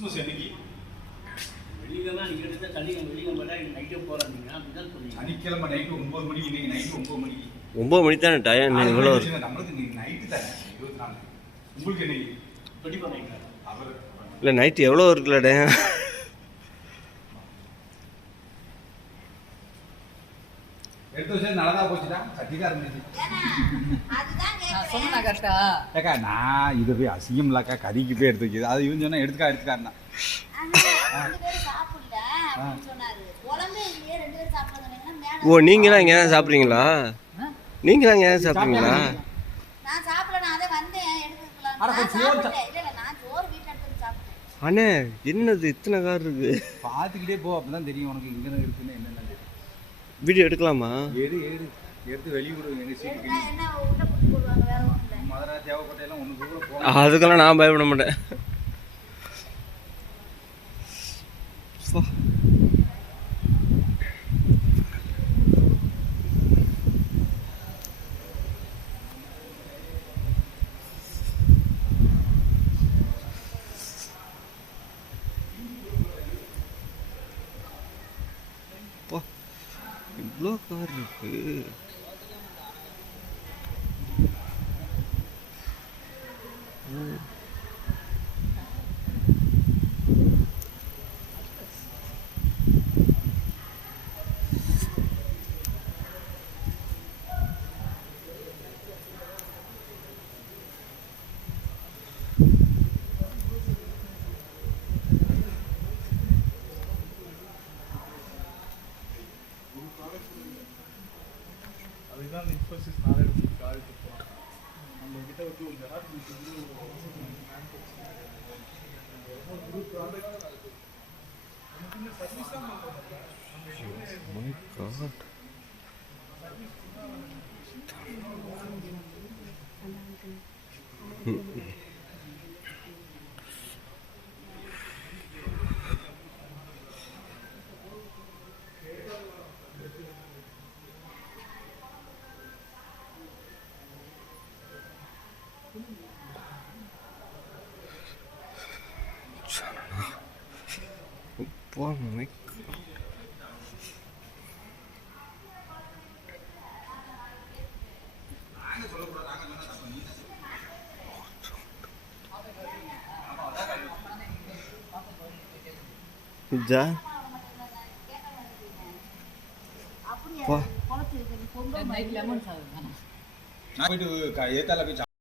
Christmas என்னைக்கு? வெள்ளிக்கிழமை நீங்கள் எடுத்த சனிக்கிழமை வெள்ளிக்கிழமை நைட்டே போகிறோம் நீங்கள் அப்படிதான் சொன்னீங்க. சனிக்கிழமை நைட்டு 9 மணிக்கு, இன்னைக்கு நைட்டு 9 மணிக்கு. 9 மணி தானே டைம்? இவ்வளோ நம்மளுக்கு இன்னைக்கு நைட்டு தானே 24. உங்களுக்கு என்னைக்கு? 24 நைட்டு. அவர் இல்லை நைட்டு எவ்வளோ இருக்குல்ல டைம்? எடுத்து வச்சா நல்லதா போச்சுடா, சட்டிதான் இருந்துச்சு. ஏக்கா நான் இது போய் அசிங்கம்லாக்கா, கறிக்கு போய் எடுத்து வைக்கிது. அது இவன் சொன்னா எடுத்துக்காருன்னா ஓ நீங்களாம் இங்கே தான் சாப்பிட்றீங்களா? நீங்களாம் இங்கே தான் சாப்பிட்றீங்களா? அண்ணே என்னது இத்தனை கார் இருக்கு? பார்த்துக்கிட்டே போ, அப்பதான் தெரியும் உனக்கு இங்கே இருக்குன்னு என்னென்ன தெரியும். வீடியோ எடுக்கலாமா? எடுத்து வெளியே விடுவோம். எங்கள் சீட்டுக்கு மதுரை தேவைப்பட்டையெல்லாம் ஒன்று கூட போகணும். அதுக்கெல்லாம் நான் பயப்பட மாட்டேன். இவ்வளோ கார் இருக்கு. அதுதான் இன்ஃபோசிஸ் நாராயண காலேஜ் போகிறாங்க. நம்ம கிட்ட வந்து ஒரு சர்வீஸ் தான் Oh my God. Ja. Wah. நான் போயிட்டு ஏத்தால போய்